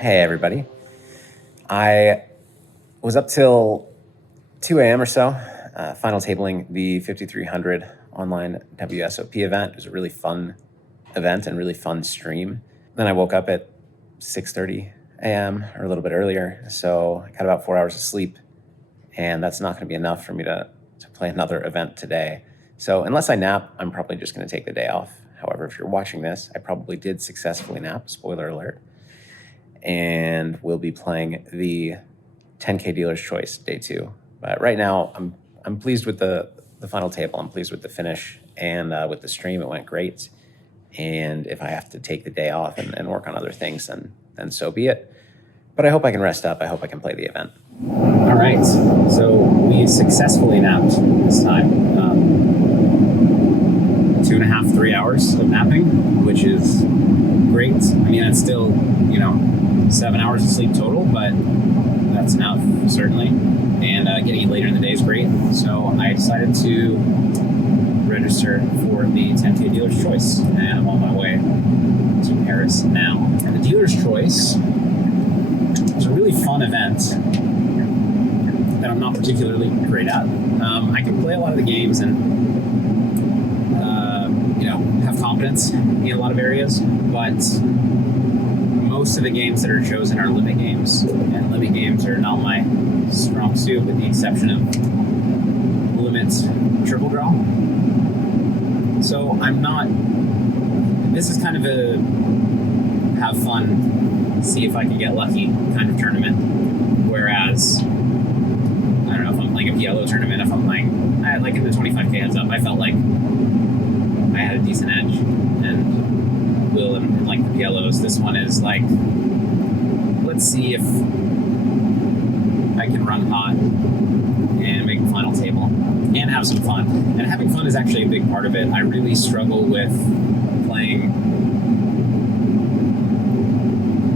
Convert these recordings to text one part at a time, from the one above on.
Hey, everybody. I was up till 2 a.m. or so, final tabling the 5300 online WSOP event. It was a really fun event and really fun stream. Then I woke up at 6:30 a.m. or a little bit earlier, so I got about 4 hours of sleep, and that's not going to be enough for me to play another event today. So unless I nap, I'm probably just going to take the day off. However, if you're watching this, I probably did successfully nap, spoiler alert, and we'll be playing the 10K Dealer's Choice Day 2. But right now, I'm pleased with the final table. I'm pleased with the finish, and with the stream, it went great. And if I have to take the day off and work on other things, then so be it. But I hope I can rest up. I hope I can play the event. All right, so we successfully napped this time. 2.5, 3 hours of napping, which is great. I mean, it's still, 7 hours of sleep total, but that's enough, certainly. And getting it later in the day is great. So I decided to register for the 10K Dealer's Choice, and I'm on my way to Paris now. And the Dealer's Choice is a really fun event that I'm not particularly great at. I can play a lot of the games and have competence in a lot of areas, but most of the games that are chosen are limit games, and limit games are not my strong suit, with the exception of limit triple draw. So this is kind of a have fun, see if I can get lucky kind of tournament, whereas I don't know if I'm playing a PLO tournament, if I'm playing, like in the 25K heads up, I felt like I had a decent edge and will in like the PLOs. This one is like, let's see if I can run hot and make the final table and have some fun. And having fun is actually a big part of it. I really struggle with playing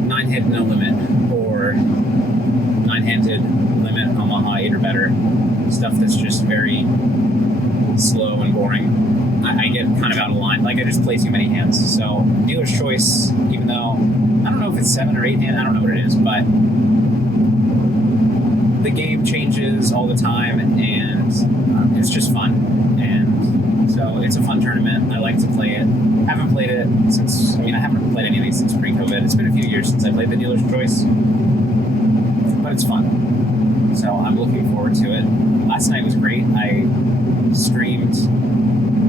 9-hit no limit or 9-handed limit Omaha 8 or better. Stuff that's just very slow and boring. I get kind of out of line. Like, I just play too many hands. So Dealer's Choice, even though I don't know if it's 7 or 8 hand, I don't know what it is, but the game changes all the time, and it's just fun. And so it's a fun tournament. I like to play it. I haven't played it since, I haven't played any of these since pre-COVID. It's been a few years since I played the Dealer's Choice, but it's fun. So I'm looking forward to it. Last night was great. I streamed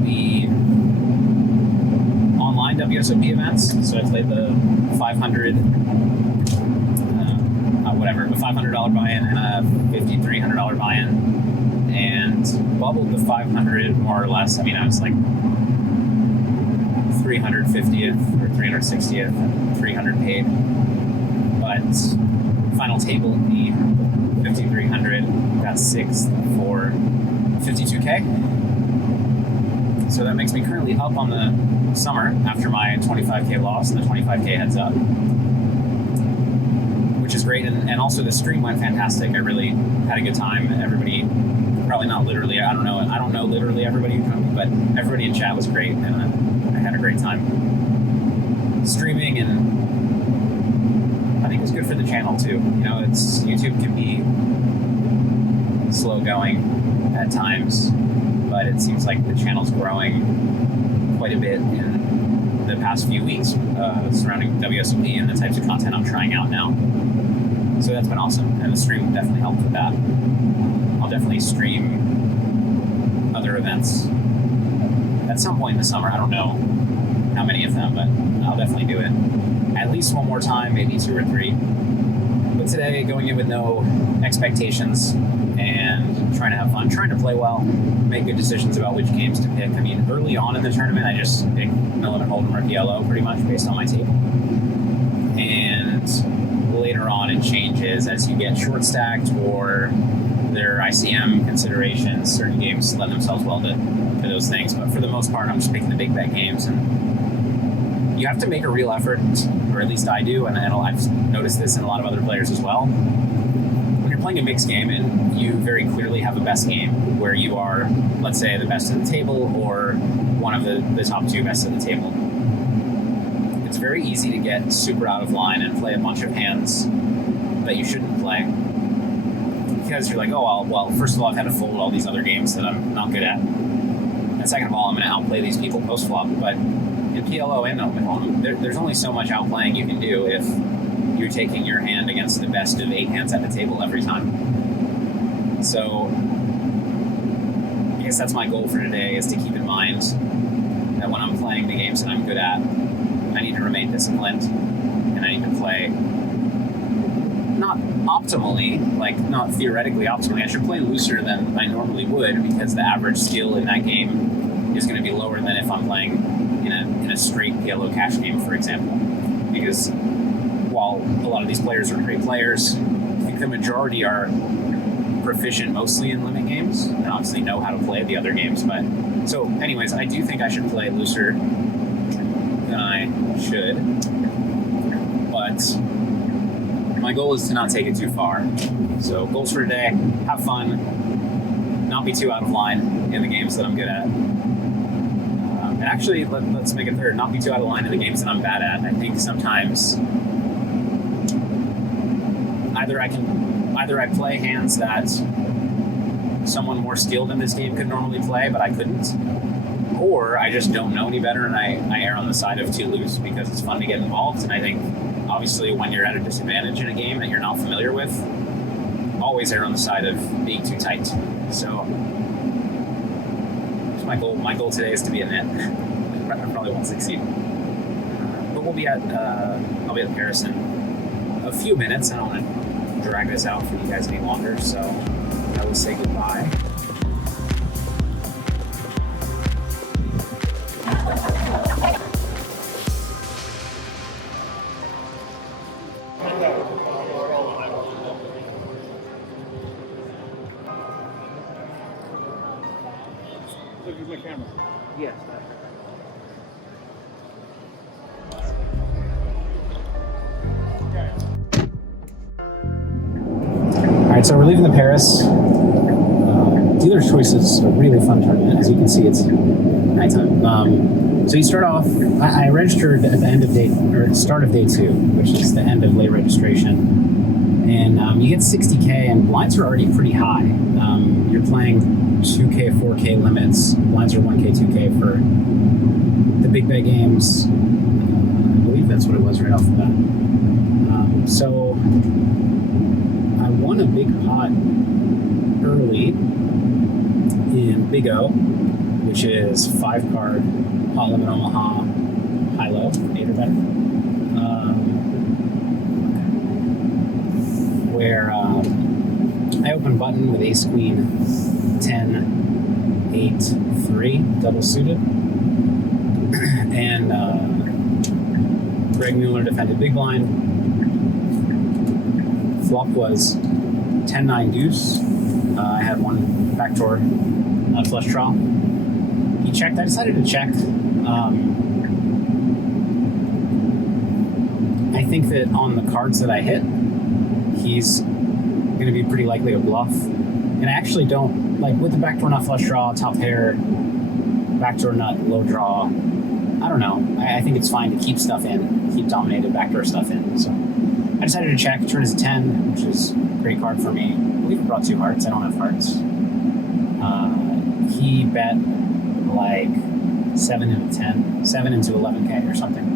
the online WSOP events. So I played the 500, the $500 buy-in and a $5,300 buy-in, and bubbled the 500 more or less. I was like 350th or 360th, 300 paid. But final table, the 5,300 got 6th for 52K. So that makes me currently up on the summer after my 25K loss and the 25K heads up, which is great. And also the stream went fantastic. I really had a good time. Everybody, probably not literally, I don't know literally everybody, but everybody in chat was great, and I had a great time streaming, and I think it was good for the channel too. YouTube can be slow going at times, but it seems like the channel's growing quite a bit in the past few weeks surrounding WSOP and the types of content I'm trying out now. So that's been awesome, and the stream definitely helped with that. I'll definitely stream other events at some point in the summer. I don't know how many of them, but I'll definitely do it at least one more time, maybe 2 or 3. But today, going in with no expectations and trying to have fun, trying to play well, make good decisions about which games to pick. Early on in the tournament, I just picked no limit hold'em or PLO pretty much based on my table. And later on, it changes as you get short stacked or their ICM considerations. Certain games lend themselves well to those things, but for the most part, I'm just picking the big bet games. And you have to make a real effort, or at least I do, and I've noticed this in a lot of other players as well. When you're playing a mixed game and you very clearly have a best game where you are, let's say, the best at the table or one of the top 2 best at the table, it's very easy to get super out of line and play a bunch of hands that you shouldn't play. Because you're like, oh, well, first of all, I've had to fold all these other games that I'm not good at. And second of all, I'm going to outplay these people post-flop. But in PLO and open home, there's only so much outplaying you can do if you're taking your hand against the best of 8 hands at the table every time. So I guess that's my goal for today, is to keep in mind that when I'm playing the games that I'm good at, I need to remain disciplined, and I need to play not optimally, like not theoretically optimally. I should play looser than I normally would, because the average skill in that game is going to be lower than if I'm playing in a straight PLO cash game, for example. Because while a lot of these players are great players, I think the majority are proficient mostly in limit games and obviously know how to play the other games. But so anyways, I do think I should play looser than I should, but my goal is to not take it too far. So goals for today: have fun, not be too out of line in the games that I'm good at. And actually, let's make it third: not be too out of line in the games that I'm bad at. I think sometimes either I play hands that someone more skilled in this game could normally play, but I couldn't, or I just don't know any better and I err on the side of too loose because it's fun to get involved. And I think obviously when you're at a disadvantage in a game that you're not familiar with, always err on the side of being too tight. So my goal today is to be a net. I probably won't succeed, but I'll be at Paris in a few minutes. I don't want to drag this out for you guys any longer, so I will say goodbye. Look at my camera. Yes. All right, so we're leaving the Paris. Dealer's Choice is a really fun tournament. As you can see, it's nighttime. So you start off. I registered at the end of start of day 2, which is the end of late registration, and you get 60K, and blinds are already pretty high. You're playing 2K, 4K limits. Blinds are 1K, 2K for the big bet games. I believe that's what it was right off the bat. So I won a big pot early in Big O, which is 5-card pot limit Omaha, high-low, 8 or better. Where I opened button with ace queen 10 8 3 double suited, and Greg Mueller defended big blind. Flop was 10-9 deuce. I had one backdoor flush draw. He checked. I decided to check. I think that on the cards that I hit, he's going to be pretty likely to bluff. And I actually don't, like, with the backdoor nut flush draw, top pair, backdoor nut low draw, I don't know. I think it's fine to keep stuff in, keep dominated backdoor stuff in. So I decided to check. Turn is a 10, which is a great card for me. I believe he brought 2 hearts. I don't have hearts. He bet like 7 into 10, 7 into 11K or something.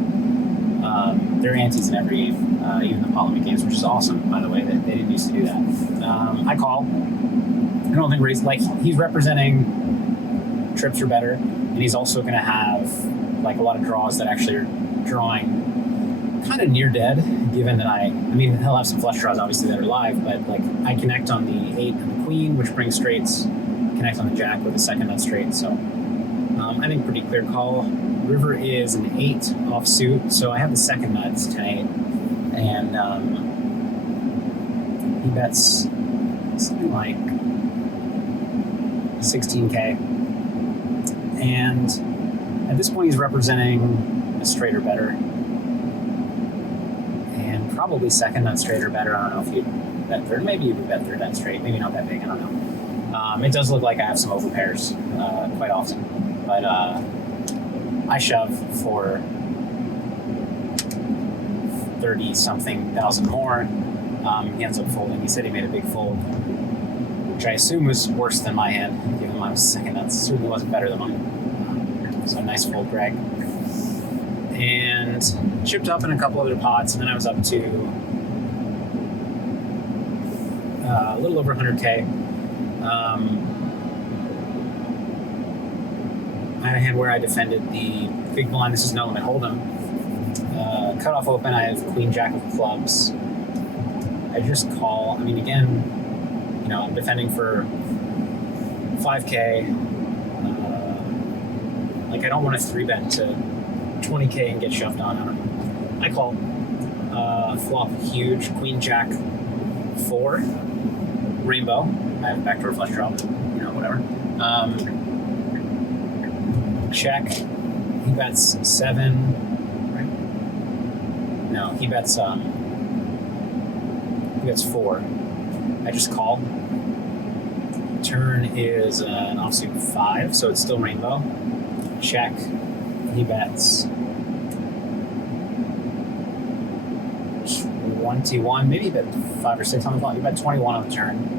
There are antes in every game, even the Polymic games, which is awesome, by the way. They didn't used to do that. I call. I don't think he's representing trips or better, and he's also going to have like a lot of draws that actually are drawing kind of near dead, given that he'll have some flush draws obviously that are live, but like I connect on the 8 and the queen, which brings straights, connect on the jack with the second nut straight. So I think pretty clear call. River is an 8 offsuit, so I have the second nut, it's 10-8, and he bets something like 16K, and at this point he's representing a straight or better, and probably second nut straight or better. I don't know if you bet third, maybe you would bet third nut straight, maybe not that big, I don't know. It does look like I have some open pairs quite often, but I shove for 30-something thousand more. He ends up folding. He said he made a big fold, which I assume was worse than my hand, given mine was second. That certainly wasn't better than mine. So nice fold, Greg. And chipped up in a couple other pots, and then I was up to a little over 100K. I had a hand where I defended the big blind. This is no limit hold'em. Cut off open, I have queen jack of clubs. I just call. I mean, again, I'm defending for 5K. I don't want to 3-bet to 20K and get shoved on. I don't know. I call. Flop huge, queen jack 4, rainbow. I have backdoor flush draw, whatever. Check. He bets 7. Right? No, he bets 4. I just call. Turn is an offsuit 5, so it's still rainbow. Check. He bets 21, maybe he bet 5 or 6 on the flop. He bet 21 on the turn.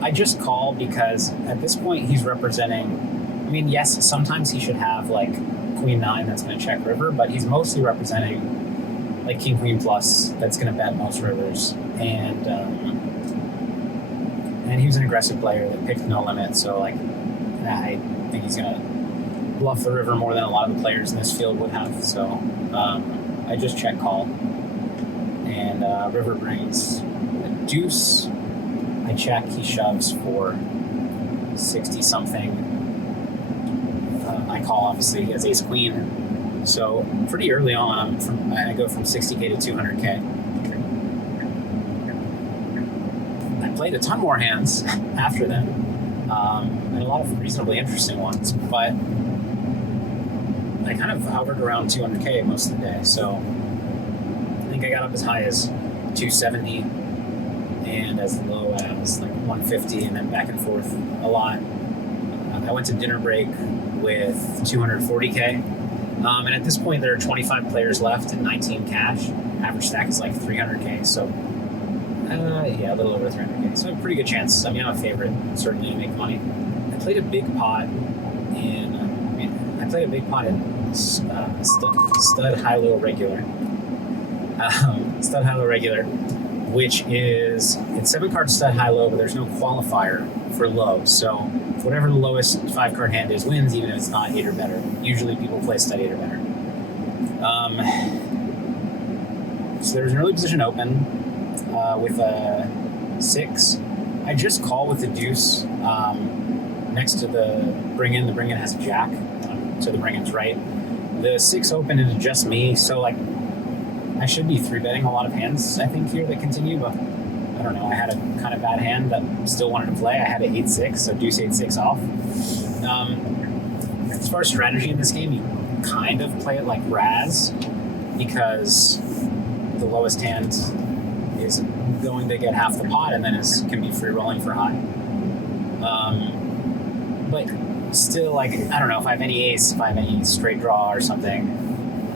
I just call because at this point he's representing. I mean, yes, sometimes he should have queen 9 that's going to check river, but he's mostly representing king queen plus that's going to bet most rivers, and he was an aggressive player that picked no limit, so I think he's going to bluff the river more than a lot of the players in this field would have. So I just check call, and river brings a deuce. I check, he shoves for 60 something. I call, obviously, he has ace queen. So pretty early on, I go from 60K to 200K. I played a ton more hands after that, and a lot of reasonably interesting ones, but I kind of hovered around 200K most of the day. So I think I got up as high as 270 and as low as 150, and then back and forth a lot. I went to dinner break with 240K. And at this point, there are 25 players left and 19 cash. Average stack is 300K, so a little over 300K. So a pretty good chance. I mean, I'm a favorite, certainly, to make money. I played a big pot in stud high-low regular. Stud high-low regular, which is, it's 7-card stud high-low, but there's no qualifier for low. So whatever the lowest 5-card hand is wins, even if it's not 8 or better. Usually people play stud 8 or better. So there's an early position open with a 6. I just call with the deuce next to the bring-in. The bring-in has a jack, so the bring-in's right. The 6 open is just me, so I should be 3-betting a lot of hands, I think, here that continue, but I don't know. I had a kind of bad hand that still wanted to play. I had an 8-6, so deuce 8-6 off. As far as strategy in this game, you kind of play it like Raz, because the lowest hand is going to get half the pot and then can be free rolling for high. But still, I don't know, if I have any ace, if I have any straight draw or something,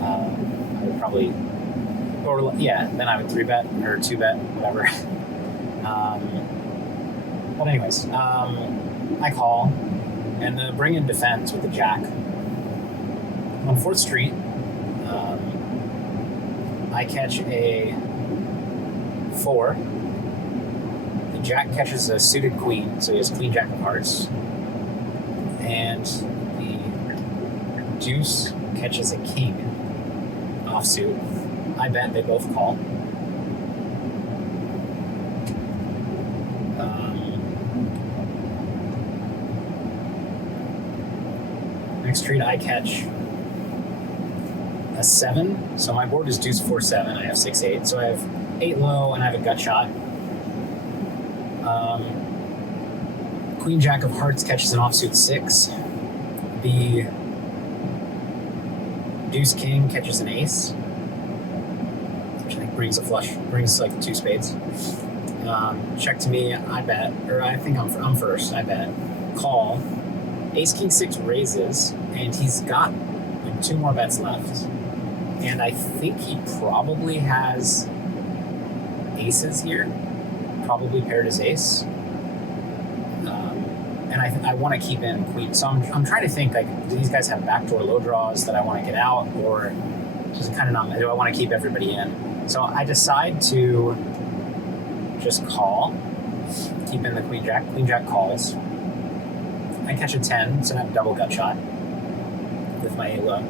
I would probably, then I would 3-bet or 2-bet, whatever. But anyways, I call, and the bring-in defends with the jack. On 4th Street, I catch a 4. The jack catches a suited queen, so he has queen jack of hearts. And the deuce catches a king offsuit. I bet, they both call. Next street, I catch a 7. So my board is deuce 4-7. I have 6-8. So I have 8 low and I have a gut shot. Queen jack of hearts catches an offsuit 6. The deuce king catches an ace, which I think brings a flush, brings 2 spades. Check to me, I bet, or I think I'm first. I bet, call. Ace king 6 raises, and he's got 2 more bets left. And I think he probably has aces here, probably paired his ace. And I want to keep in queen. So I'm trying to think, like, do these guys have backdoor low draws that I want to get out, or does it kind of not? Do I want to keep everybody in? So I decide to just call, keep in the queen jack. Queen jack calls. I catch a 10, so I have a double gut shot with my low.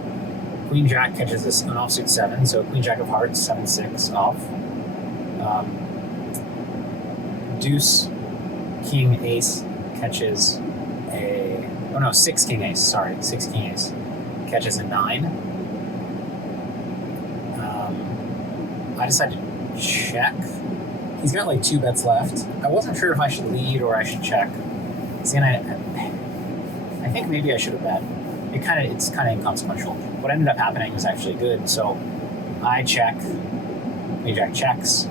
Queen jack catches an offsuit 7, so queen jack of hearts 7-6 off. Deuce king ace catches a 6 king ace. Sorry, 6 king ace catches a 9. I decided to check. He's got like 2 bets left. I wasn't sure if I should lead or I should check. See, and I think maybe I should have bet. It's kind of inconsequential. What ended up happening was actually good. So I check. Queen jack checks.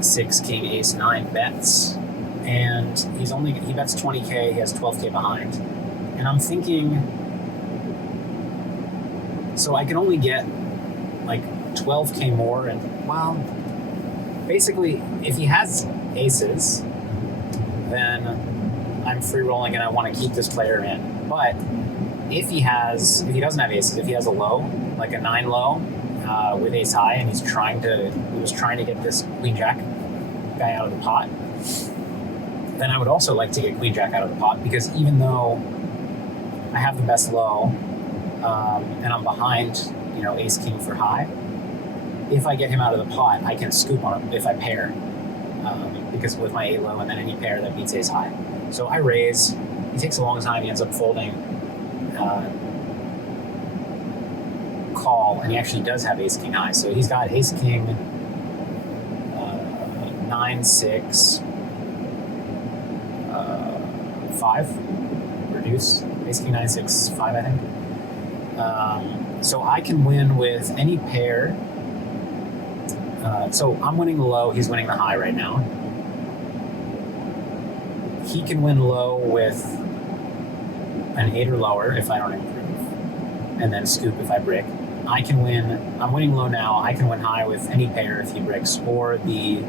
6 king ace 9 bets, and he bets 20k. He has 12k behind, and I'm thinking, so I can only get like 12k more, and well, basically, if he has aces, then I'm free rolling, and I want to keep this player in. But if he doesn't have aces, if he has a low, like a 9 low with ace high, and he was trying to get this queen jack guy out of the pot, then I would also like to get queen jack out of the pot, because even though I have the best low and I'm behind, ace king for high, if I get him out of the pot, I can scoop on him if I pair, because with my 8 low and then any pair that beats ace high. So I raise. He takes a long time. He ends up folding. Call, and he actually does have ace king high. So he's got ace king 9-6 5 reduce, ace king 9-6 5, I think. So I can win with any pair. So I'm winning the low, he's winning the high right now. He can win low with an 8 or lower if I don't improve, and then scoop if I brick. I'm winning low now. I can win high with any pair if he bricks, or the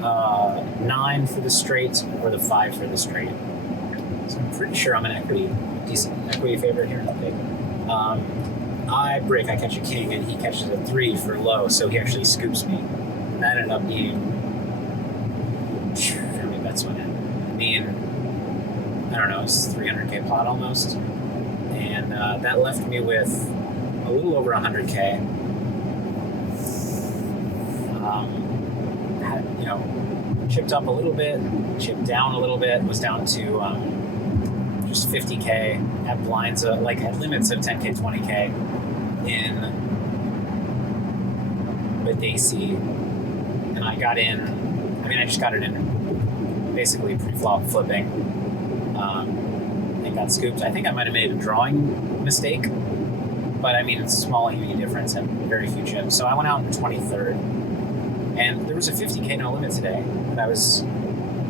9 for the straight, or the 5 for the straight. So I'm pretty sure I'm an decent equity favorite here. I break, I catch a king, and he catches a 3 for low, so he actually scoops me. And that ended up being, how many bets went in? I don't know, it's 300k pot almost. And that left me with a little over 100k. Chipped up a little bit, chipped down a little bit, was down to just 50k at blinds, at limits of 10k, 20k in Badacy. And I got in, I just got it in basically pre-flop flipping. And got scooped. I think I might have made a drawing mistake, but it's a small EV difference and very few chips. So I went out in 23rd, and there was a 50k no limit today that I was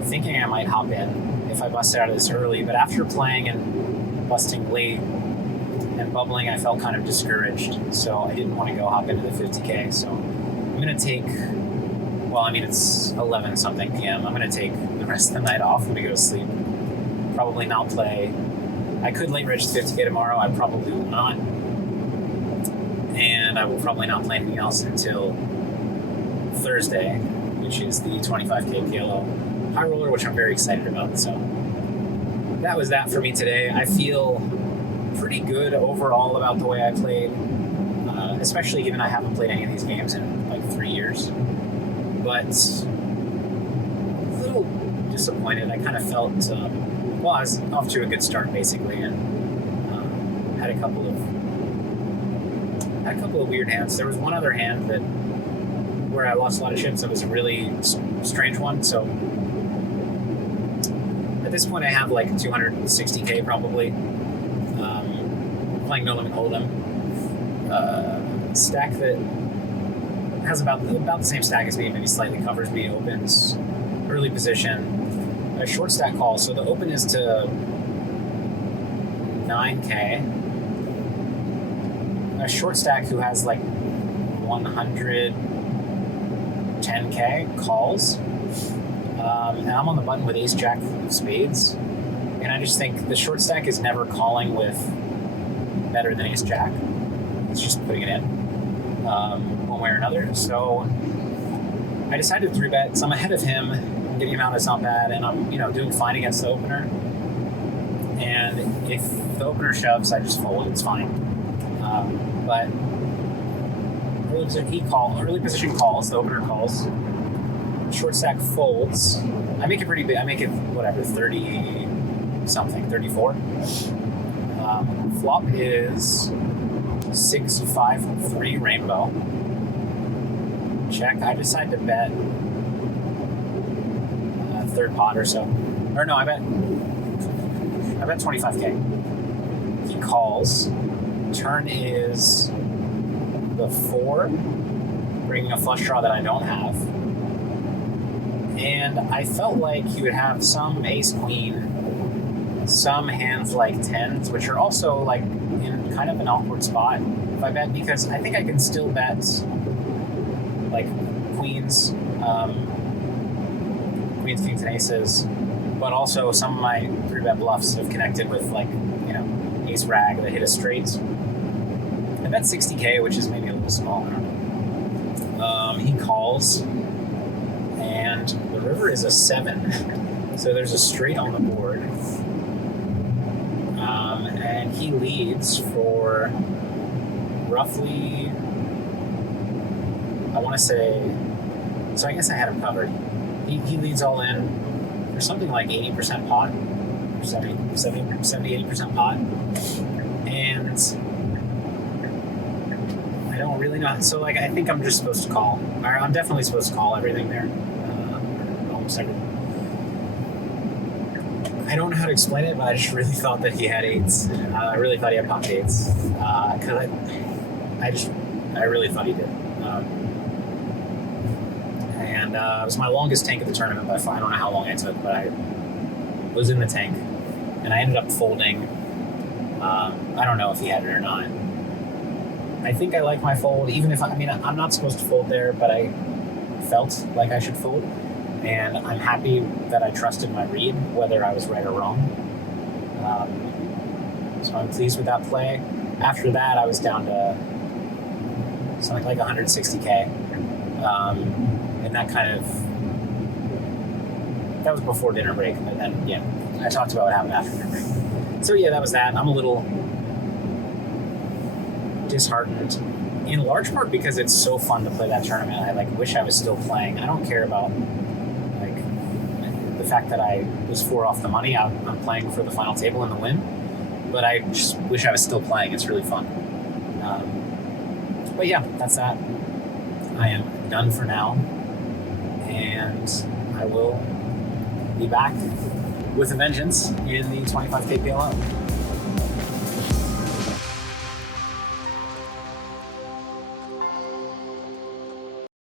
thinking I might hop in if I busted out of this early, but after playing and busting late and bubbling, I felt kind of discouraged, so I didn't want to go hop into the 50k. So I'm going to take, it's 11 something p.m. I'm going to take the rest of the night off. I'm going to go to sleep. Probably not play. I could late reg 50k tomorrow. I probably will not. And I will probably not play anything else until Thursday, which is the 25k PLO high roller, which I'm very excited about. So that was that for me today. I feel pretty good overall about the way I played, especially given I haven't played any of these games in 3 years. But a little disappointed. I kind of felt, I was off to a good start basically, and had a couple of weird hands. There was one other hand where I lost a lot of chips. It was a really strange one. So at this point, I have 260k probably. Playing No Limit Hold'em. Stack that has about the same stack as me, maybe slightly covers me. Opens early position. A short stack call. So the open is to 9k. a short stack who has like 110K calls. And I'm on the button with ace jack of spades. And I just think the short stack is never calling with better than ace jack. It's just putting it in one way or another. So I decided to 3-bet. So I'm ahead of him. Getting him out is not bad. And I'm, doing fine against the opener. And if the opener shoves, I just fold. It's fine. But early position calls. The opener calls. Short stack folds. I make it pretty big. I make it, 30 something, 34. Flop is 6-5-3 rainbow. Check. I decide to bet third pot or so. Or no, I bet 25K. He calls. Turn is the 4, bringing a flush draw that I don't have. And I felt like he would have some ace queen, some hands like tens, which are also like in kind of an awkward spot if I bet, because I think I can still bet like queens, kings, and aces, but also some of my 3-bet bluffs have connected with like, ace rag that hit a straight. I bet 60K, which is maybe a little small. He calls, and the river is a 7, so there's a straight on the board. And he leads for roughly, I want to say, so I guess I had him covered. He leads all in for something like 80% pot, or 70-80% pot. And I don't really know. So, like, I think I'm just supposed to call. Or I'm definitely supposed to call everything there. Almost everything. I don't know how to explain it, but I just really thought that he had 8s. I really thought he had pocket 8s. Because I really thought he did. And it was my longest tank of the tournament by far. I don't know how long I took, but I was in the tank. And I ended up folding. I don't know if he had it or not. I think I like my fold, even if, I'm not supposed to fold there, but I felt like I should fold. And I'm happy that I trusted my read, whether I was right or wrong. So I'm pleased with that play. After that, I was down to something like 160K. And that that was before dinner break. But then, I talked about what happened after dinner break. So that was that. I'm a little disheartened, in large part because it's so fun to play that tournament. I wish I was still playing. I don't care about the fact that I was 4 off the money. I'm playing for the final table and the win, but I just wish I was still playing. It's really fun. But that's that. I am done for now, and I will be back with a vengeance in the 25K PLO.